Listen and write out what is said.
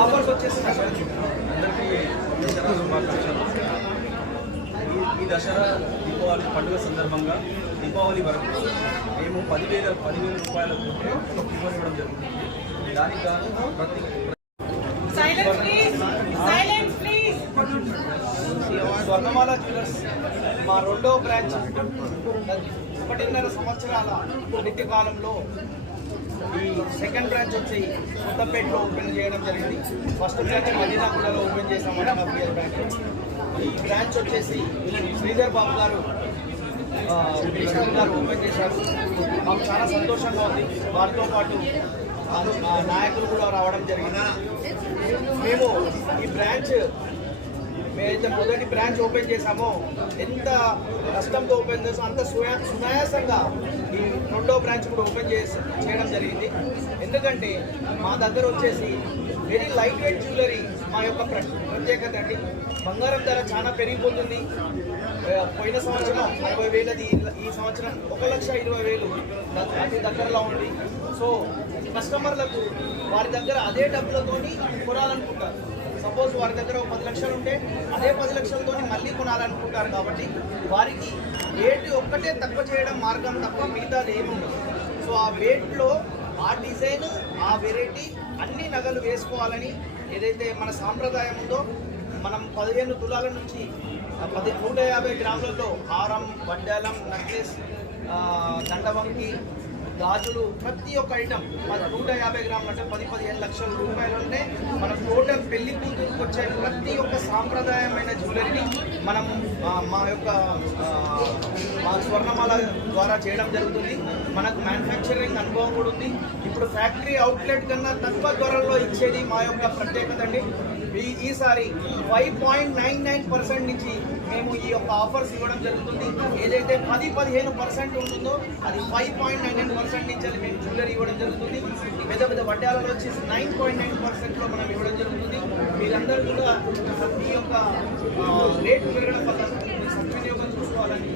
Offers వచ్చేసి అందరికీ దసరా శుభాకాంక్షలు. ఈ దసరా దీపావళి పండుగ సందర్భంగా దీపావళి వరకు మేము 10,000 రూపాయలకు ఇవ్వడం జరుగుతుంది. దానికి గాను ప్రతి స్వర్ణమాల జ్యువెలర్స్ మా రెండో బ్రాంచ్ 1.5 సంవత్సరాల నిత్య కాలంలో ఈ సెకండ్ బ్రాంచ్ వచ్చి కొత్తపేటలో ఓపెన్ చేయడం జరిగింది. ఫస్ట్ బ్రాంచ్ మదీనాగూడలో ఓపెన్ చేసాము. బ్రాంచ్ ఈ బ్రాంచ్ వచ్చేసి శ్రీధర్ బాబు గారు ఓపెన్ చేశారు. మాకు చాలా సంతోషంగా ఉంది. వారితో పాటు నాయకులు కూడా రావడం జరిగింది. మేము ఈ బ్రాంచ్ మేమైతే మొదటి బ్రాంచ్ ఓపెన్ చేసామో ఎంత కష్టంతో ఓపెన్ చేసామో అంత సునాయాసంగా ఈ రెండో బ్రాంచ్ కూడా ఓపెన్ చేయడం జరిగింది. ఎందుకంటే మా దగ్గర వచ్చేసి వెరీ లైట్ వెయిట్ జ్యువెలరీ మా యొక్క ప్రత్యేకత అండి. బంగారం ధర చాలా పెరిగిపోతుంది. పోయిన సంవత్సరం 60,000, ఈ సంవత్సరం 1,20,000 అతి దగ్గరలో ఉంది. సో కస్టమర్లకు వారి దగ్గర అదే డబ్బులతోని కొనాలనుకుంటారు. సపోజ్ వారి దగ్గర 10 లక్షలు ఉంటే అదే 10 లక్షలతో మళ్ళీ కొనాలనుకుంటారు. కాబట్టి వారికి రేటు ఒక్కటే తక్కువ చేయడం మార్గం తప్ప మిగతాది ఏముండదు. సో ఆ రేట్లో ఆ డిజైన్, ఆ వెరైటీ అన్ని నగలు వేసుకోవాలని ఏదైతే మన సాంప్రదాయం ఉందో, మనం 15 తులాల నుంచి 150 గ్రాములలో హారం, వడ్డాలం, నెక్లెస్, దండవంకి, గాజులు ప్రతి ఒక్క ఐటమ్ 150 గ్రాములు అంటే 10-15 లక్షల రూపాయలుంటే మనం టోటల్ పెళ్లి కూతురుకు వచ్చే ప్రతి ఒక్క సాంప్రదాయమైన జ్యువెలరీని మనం మా స్వర్ణమాల ద్వారా చేయడం జరుగుతుంది. మనకు మ్యానుఫ్యాక్చరింగ్ అనుభవం కూడా ఉంది. ఇప్పుడు ఫ్యాక్టరీ అవుట్లెట్ కన్నా తక్కువ ధరల్లో ఇచ్చేది మా యొక్క ప్రత్యేకత అండి. ఈసారి 5.99% నుంచి మేము ఈ యొక్క ఆఫర్స్ ఇవ్వడం జరుగుతుంది. ఏదైతే 10-15% ఉంటుందో అది 5.99% నుంచి మేము జ్యువెలరీ ఇవ్వడం జరుగుతుంది. పెద్ద పెద్ద వడ్డాలలో వచ్చేసి 9.9%లో మనం ఇవ్వడం జరుగుతుంది. మీరందరూ కూడా ఈ యొక్క రేట్ పెరగడం వల్ల సద్వినియోగం చూసుకోవాలని